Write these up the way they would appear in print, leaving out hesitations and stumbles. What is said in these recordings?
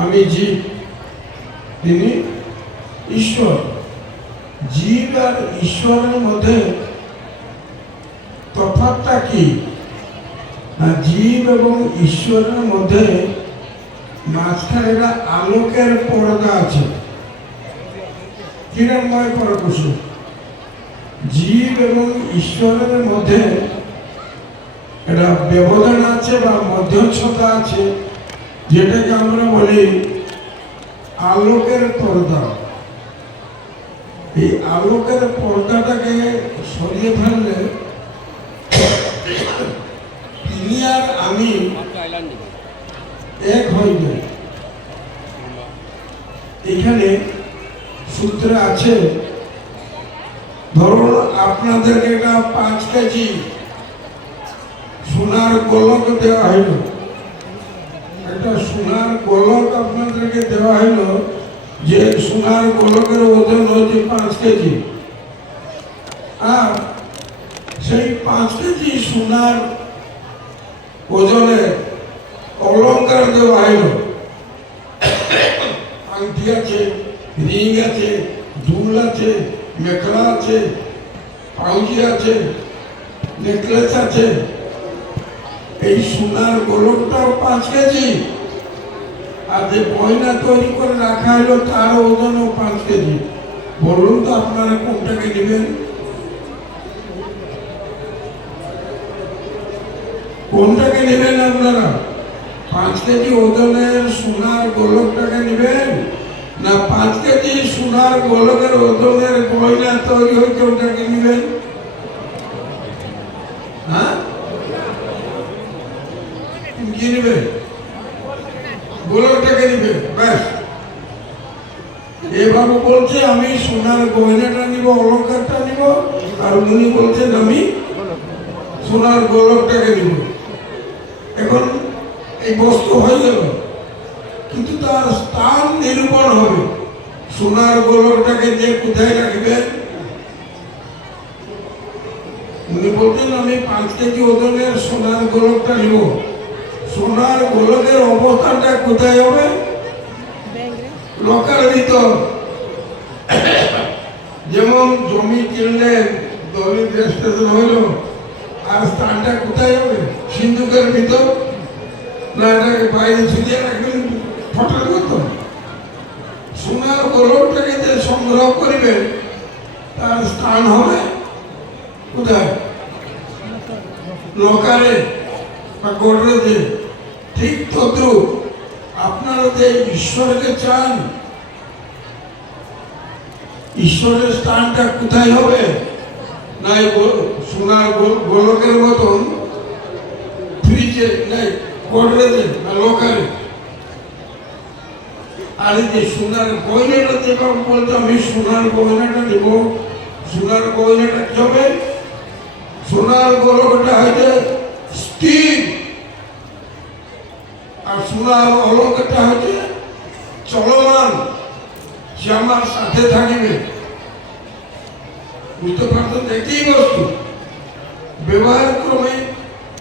আমি জীব, তিনি ঈশ্বর। জীব আর ঈশ্বরের মধ্যে তফাৎটা কি না, জীব এবং ঈশ্বরের মধ্যে মাঝখানে একটা আলোকের পর্দা আছে। কিরণময় পরকুশু, জীব এবং ঈশ্বরের মধ্যে একটা ব্যবধান আছে বা মধ্যচ্ছতা আছে, যেটাকে আমরা বলি আলোকের পর্দা। এই আলোকের পর্দাটাকে সরিয়ে ফেললে তিনি আর আমি এক হয়ে যাই। এখানে সূত্রে আছে, ধরুন আপনাদেরকে একটা 5 কেজি সোনার গোলক দেওয়া হইল, একটা সোনার গোলক আপনাদেরকে দেওয়া হইল, যে সোনার গোলকের ওজন হচ্ছে 5 কেজি। আর সেই 5 কেজি সোনার ওজনের অলঙ্কার দেওয়া হইল, আংটি আছে, রিং আছে, দুল আছে, মেখলা আছে, পাউজি আছে, নেকলেস আছে। এই সোনার গোলকটাও 5 কেজি, আর যে গয়না তৈরি করে রাখা হলো তার ওজনও 5 কেজি। বলুন তো আপনারা কোনটাকে নেবেন? কোনটাকে নেবেন আপনারা? 5 কেজি ওজনের সোনার গোলকটাকে নেবেন, না 5 কেজি সোনার গোলকের ওজনের গয়না তৈরি হয়েছে ওটাকে নেবেন? হ্যাঁ, কি নেবে? গোলকটাকে নিবে। ব্যাস, এভাবে বলছে আমি সোনার গয়নাটা নিব, অলঙ্কারটা নিব, আর উনি বলছেন আমি সোনার গোলকটাকে নিব। এখন এই বস্তু হয়ে গেল, কিন্তু তার স্থান নিরূপণ হবে। সোনার গোলকটাকে যে কোথায় রাখবেন? উনি বলছেন আমি 5 কেজি ওজনের সোনার গোলকটা নিব। সোনার গোলকের অবস্থানটা কোথায় হবে? লকার ভিতর। যেমন জমি কিনলেন, দলিল রেজিস্ট্রেশন হইল, আর স্থানটা কোথায় হবে? সিন্ধুকের ভিতর, না এটাকে বাইরে ছিটিয়ে রাখবেন ফটোর মতো? সোনার গোলকটাকে যে সংগ্রহ করিবেন তার স্থান হবে কোথায়? লকারে বা গোডরেজে। ঠিক তদ্রুপ আপনারা যে ঈশ্বরকে চান, ঈশ্বরের স্থানটা কোথায় হবে? না সোনার গোলকের মতন ফ্রিজে, নাই গোডরেজে না লকারে। আর এই যে সোনার গয়নাটা যেভাবে বলতো আমি সোনার গয়নাটা নেব, সোনার গয়নাটা কি হবে? সোনার গোলকটা হয়তো স্থির, আর সোনার অলঙ্কারটা হচ্ছে চলমান, সে আমার সাথে থাকিবে। বুঝতে পারছেন? একই বস্তু ব্যবহার ক্রমে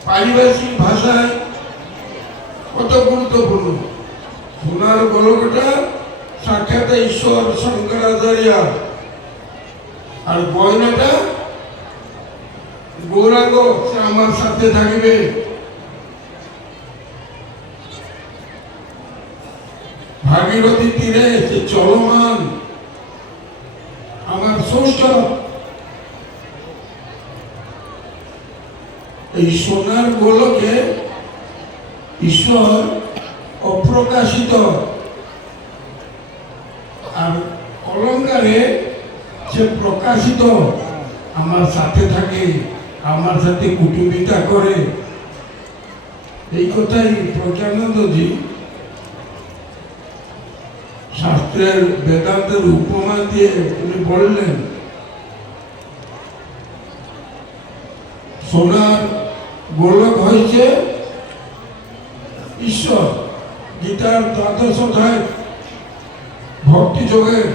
পারিভাষিক ভাষায় কত গুরুত্বপূর্ণ। সোনার গোলকটা সাক্ষাৎ ঈশ্বর শঙ্করাচার্য, আর গয়নাটা গৌরাঙ্গ, সে আমার সাথে থাকিবে। ভাগীরথী তীরে সে চলমান, আমার ষষ্ঠ। এই সোনার গোলকে ঈশ্বর অপ্রকাশিত, আর অলঙ্কারে সে প্রকাশিত, আমার সাথে থাকে, আমার সাথে কুটুমিতা করে। এই কথাই প্রজ্ঞানন্দজি শাস্ত্রের বেদান্তের উপমা দিয়ে উনি বললেন, সোনার গোলক হয়েছে ঈশ্বর। গীতার 12 অধ্যায় ভক্তি যোগের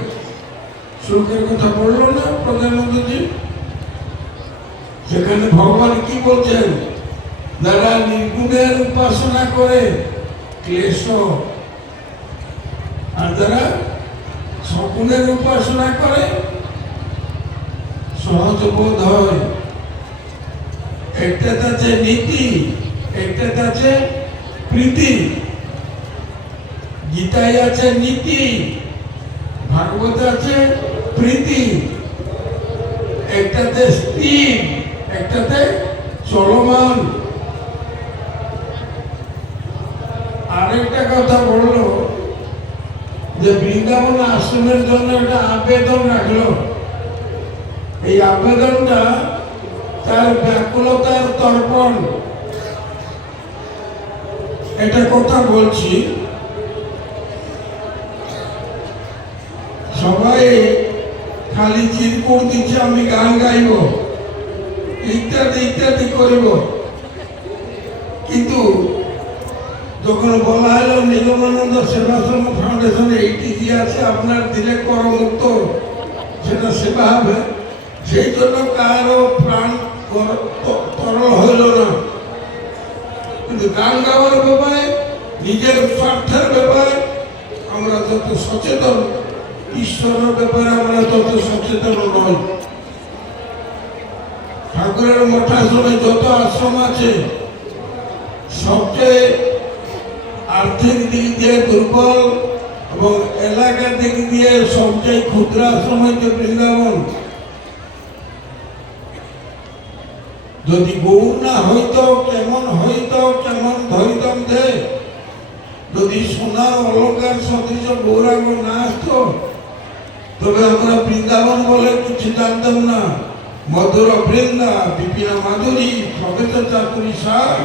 শ্লোকের কথা বলল না প্রজ্ঞানন্দজি? সেখানে ভগবান কি বলছেন? যারা নির্গুণের উপাসনা করে ক্লেশ আর যারা শকুনের উপাসনা করে সহজ বোধ হয়। একটাতে আছে নীতি, একটাতে আছে প্রীতি। গীতায় আছে নীতি, ভাগবতে আছে প্রীতি। একটাতে স্থির, একটাতে চলমান। আরেকটা কথা বললো যে বৃন্দাবন আশ্রমের জন্য একটা আবেদন রাখলো। এই আবেদনটা তার ব্যাকুলতার তর্পণ। এটা কথা বলছি, সবাই খালি চিরকুট দিচ্ছে আমি গান গাইব ইত্যাদি ইত্যাদি করিব, কিন্তু যখন বলা হলো নিগমানন্দ সেবাশ্রম ফাউন্ডেশনে এইটি যে আছে আপনার দিলে করমুক্ত, সেটা সেবা হবে, সেই জন্য কারো প্রাণ তরল হইল না। কিন্তু গান গাওয়ার ব্যাপারে, নিজের স্বার্থের ব্যাপারে আমরা যত সচেতন, ঈশ্বরের ব্যাপারে আমরা তত সচেতন নই। ঠাকুরের মঠাশ্রমে যত আশ্রম আছে সবচেয়ে আর্থিক দিক দিয়ে দুর্বল এবং এলাকার দিক দিয়ে সবচেয়ে ক্ষুদ্র আশ্রম হচ্ছে বৃন্দাবন। যদি গৌর না হইতো কেমন হইতো, কেমন ধরিতম দে, যদি সোনার অলঙ্কার সদৃশ গৌরাঙ্গ না আসতো, তবে আমরা বৃন্দাবন বলে কিছু জানতাম না। মধুর বৃন্দা বিপিনা মাধুরী প্রবেশ চাতুরী সার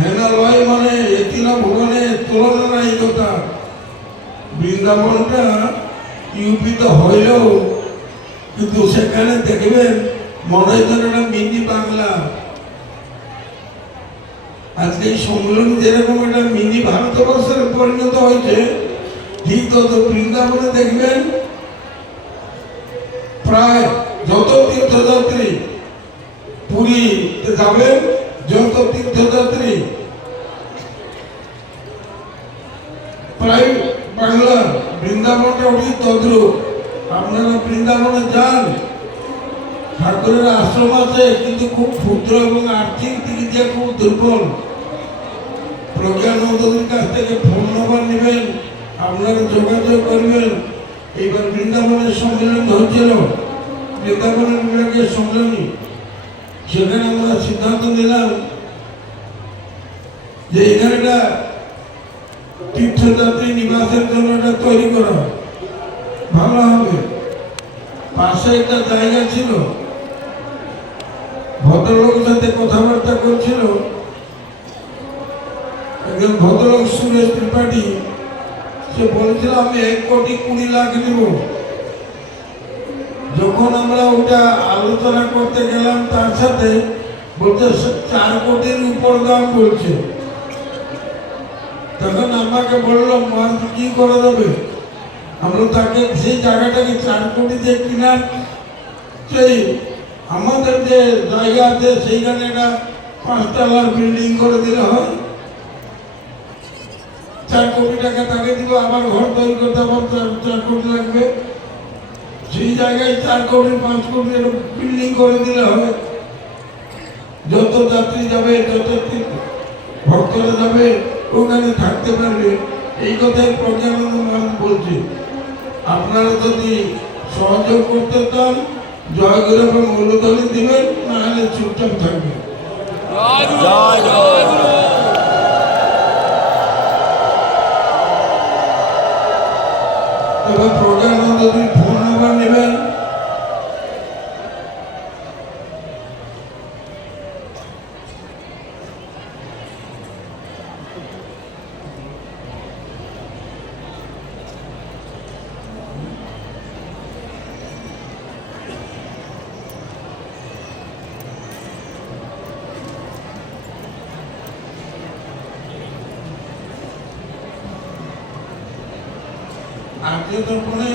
হেনালয় মানে এতিনা ভুবনে তুলনা নাই কথা। বৃন্দাবনটা ইউপিতে হইলেও কিন্তু সেখানে দেখবেন মনে হয় একটা মিনি বাংলা। আজকে এই সম্মেলন যেরকম একটা মিনি ভারতবর্ষের পরিণত হয়েছে, ঠিক তত বৃন্দাবনে দেখবেন প্রায় যত তীর্থযাত্রী পুরীতে যাবেন, যত তীর্থযাত্রী প্রায় বাংলা, বৃন্দাবনটা ওটি তদ্রুপ। আপনারা বৃন্দাবনে যান, ঠাকুরের আশ্রম আছে কিন্তু খুব ক্ষুদ্র এবং আর্থিক দিক দিয়ে খুব দুর্বল। প্রজ্ঞানন্দদের কাছ থেকে ফোন নম্বর নেবেন, আপনারা যোগাযোগ করবেন। এইবার বৃন্দাবনের সম্মেলন হয়েছিল, বৃন্দাবনের বিভাগের সম্মেলনী, সেখানে আমরা সিদ্ধান্ত নিলাম যে এখানেটা তীর্থযাত্রী নিবাসের জন্য এটা তৈরি করা ভালো হবে। পাশে একটা জায়গা ছিল, ভদ্রলোকের সাথে কথাবার্তা করছিল একজন ভদ্রলোক সুরেশ ত্রিপাঠী, সে বলেছিল আমি 1,20,00,000 নেব। যখন আমরা ওটা আলোচনা করতে গেলাম তার সাথে, বলছে 4 কোটির উপর দাম বলছে। তখন আমাকে বললো মাছ কি করা যাবে। আমরা তাকে সেই জায়গাটাকে 4 কোটি দিয়ে কিনার, সেই আমাদের যে জায়গা আছে সেইখানে একটা 5 তলার বিল্ডিং করে দিলে হয়। 4 কোটি টাকা তাকে দিব, আবার ঘর তৈরি করতে আবার 4 কোটি লাগবে। সেই জায়গায় 4 কোটি 5 কোটি বিল্ডিং করে দিলে হবে। যত যাত্রী যাবে, যত ভক্তরা যাবে, ওখানে থাকতে পারবে। এই কথাই প্রজ্ঞানন্দ মহারাজ বলছে। আপনারা যদি সহযোগ করতে চান, জয়গুরু এবং মূলধনী দিবেন, নাহলে চুপচাপ থাকবেন। তবে প্রজ্ঞানন্দ যদি ফোন নাম্বার নেবেন, আজকে দর্পণে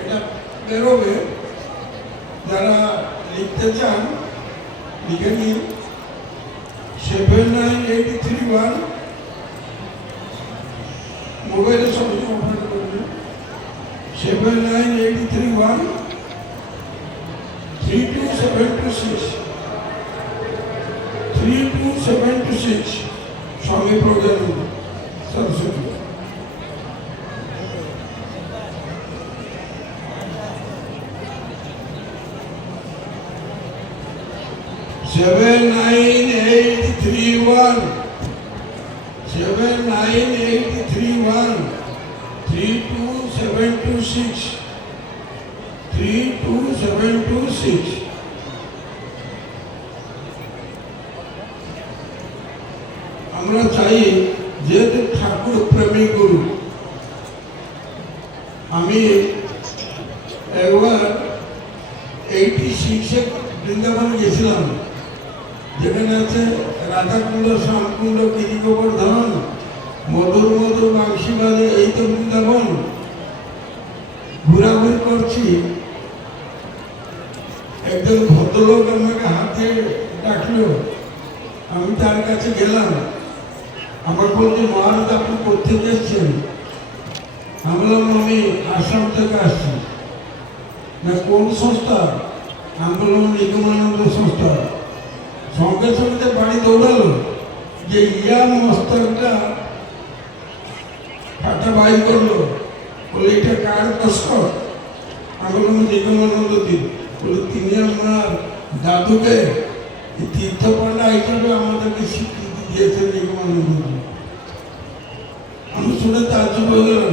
এটা বেরোবে। যারা লিখতে চান লিখে নিন 7983199999। মোবাইলে সঙ্গে অপারেট করবেন 79831 32726 32726 স্বামী Pragyan Saraswati. Seven nine eight three one 32726 32726। আমরা চাই যেহেতু ঠাকুর প্রেমী গুরু, আমি একবার 86-এ বৃন্দাবন গেছিলাম, যেখানে আছে রাধাকুণ্ড, শ্যামকুণ্ড, গিরিগোবর্ধন, মধুর মধুর বাংশী বাজে, এই তো বৃন্দাবন। ঘোরাঘুরি করছি, একজন ভদ্রলোক আমাকে হাতে ডাকলো, আমি তার কাছে গেলাম। আমার বলছে, মহারাজ আপনি কোথেকে এসেছেন? আমি বললাম, আমি আসাম থেকে আসছি। না কোন সংস্থা? আমি বললাম, নিগমানন্দ সংস্থা। সঙ্গে সঙ্গে বাড়ি দৌড়ালো যে ইয়া মস্তকটা হাতে বাইর করলো, বলে এটা কার দস্তখত? আমি বললাম, নিগমানন্দ দিন। বলে তিনি আপনার দাদুকে তীর্থপাণ্ডা হিসাবে আমাদেরকে স্বীকৃতি দিয়েছেন নিগমানন্দ। আমি শুনে তাজ্জব হয়ে গেল,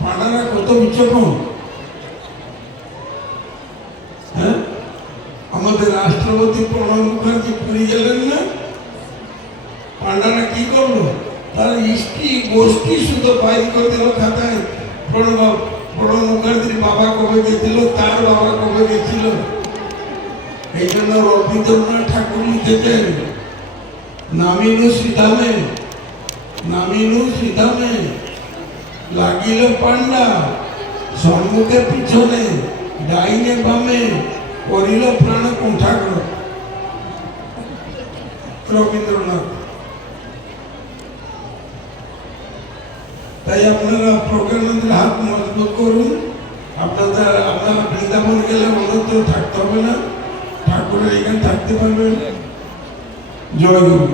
পাণ্ডারা কত বিচক্ষণ। হ্যাঁ, আমাদের রাষ্ট্রপতি প্রণব মুখার্জি পুরী গেলেন না, পাণ্ডারা কি করলো? তার স্ত্রী গোষ্ঠী শুধু বাইর করে দিল খাতায়, প্রণব মুখার্জির বাবা কবে গেছিল, তার বাবা কবে গেছিল। এই জন্য রবীন্দ্রনাথ ঠাকুর লিখেছেন, নামিনু শ্রীধামে লাগিল পাণ্ডা, সম্মুখে পিছনে ডাইনে বামে করিল প্রাণ কুণ্ঠাগ্র। রবীন্দ্রনাথ। তাই আপনারা প্রজ্ঞানন্দের হাত মজবুত করুন। আপনারা বৃন্দাবন গেলে অন্যত্র থাকতে হবে না, ঠাকুরের এখানে থাকতে পারবেন। জয় গুরু।